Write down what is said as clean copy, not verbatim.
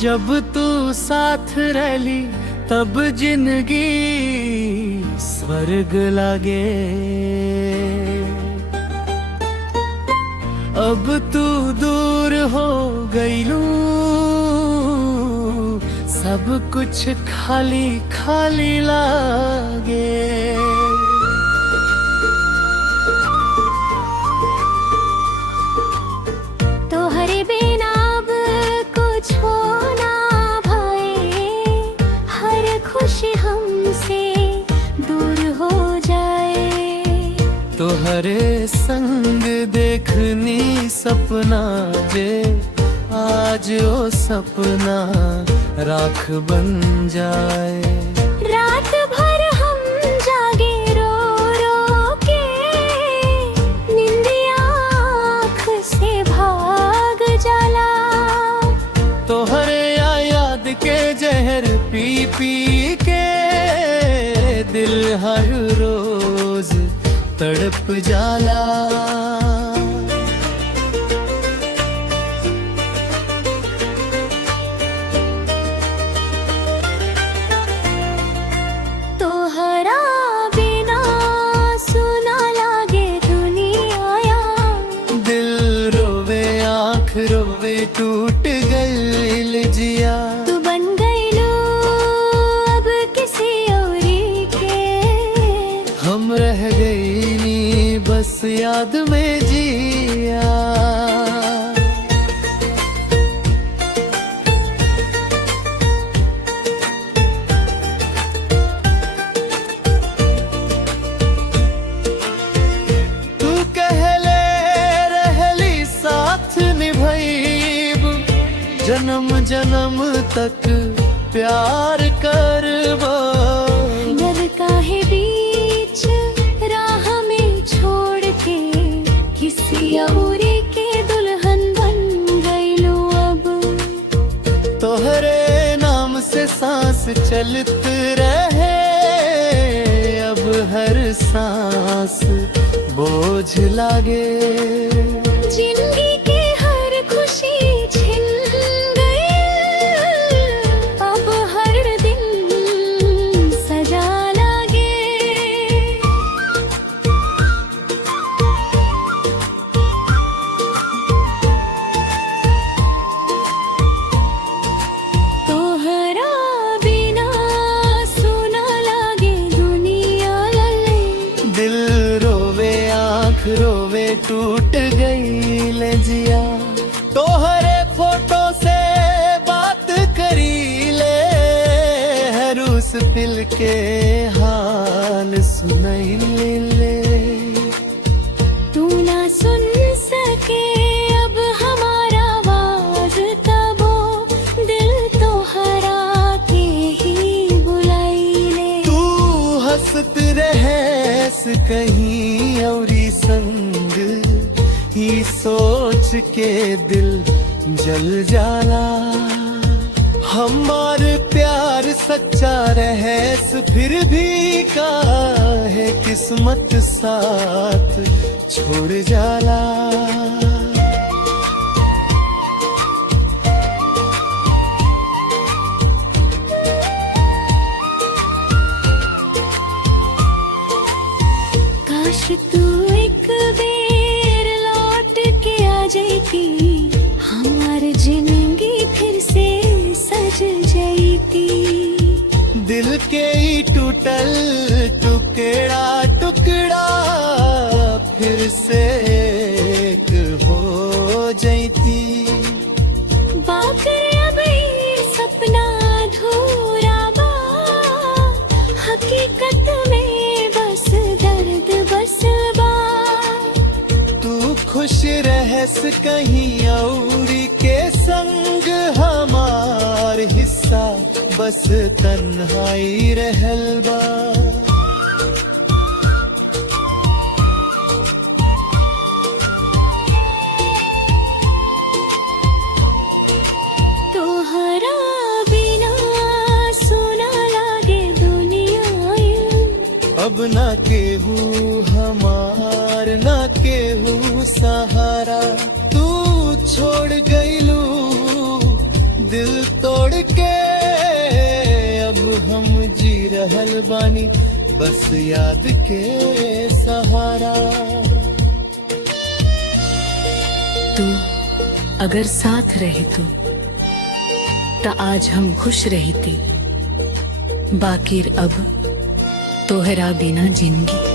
जब तू साथ रहली तब जिंदगी स्वर्ग लागे। अब तू दूर हो गईलू, सब कुछ खाली खाली लागे। तोहरे बिना अब कुछ होना भाए, हर खुशी हमसे दूर हो जाए। तोहरे संग देखनी सपना जे, आज ओ सपना राख बन जाए। रात भर हम जागे रो रो के, निंदिया आँख से भाग जाला। तोहरे याद के जहर पी पी के दिल हर रोज तड़प जाला। रोवे टूट गई जिया, तू बन गई लो अब किसी औरी के। हम रह गई नी बस याद में जिया। तू कहले रहली साथ निभाईब, जन्म जन्म तक प्यार करबो। डर काहे बीच राह में छोड़ के, किसी औरी के दुल्हन बन गईलू अब। तोहरे नाम से सांस चलत रहे, अब हर सांस बोझ लागे। जिंदगी की हर खुशी छिन गई, अब हर दिन सजा लागे। तोहरा बिना सोना लागे दुनिया लले। दिल रोवे आँख रोवे टूट गई ले जिया। तोहरे फोटो से बात करी ले, हरूस दिल के हाल सुनाई ले। तू ना सुन सके अब हमारा आवाज, तबो दिल तोहरा के ही बुलाई ले। तू हंसत रहस कहीं औरी संग, ही सोच के दिल जल जाला। हमार प्यार सच्चा रहस फिर भी काहे किस्मत साथ छोड़ जाला। काश तू एक बेर लौट के आ जाती, हमार जिंदगी फिर से सज जाती। दिल के ही टूटल टुकड़ा टुकड़ा फिर से एक हो जाती। बाकर अब ये सपना अधूरा बा, हकीकत में बस दर्द बस बा। तू खुश रहस कहीं औरी के संग, हमार हिस्सा बस तन्हाई रहल बा। तोहरा बिना सोना लागे दुनिया यूं। अब ना केहू हमार ना केहू सहारा, तू छोड़ गईलू दिल तो बानी बस याद के सहारा। तू अगर साथ रहे तो आज हम खुश रहती, बाकिर अब तोहरा बिना जिंदगी।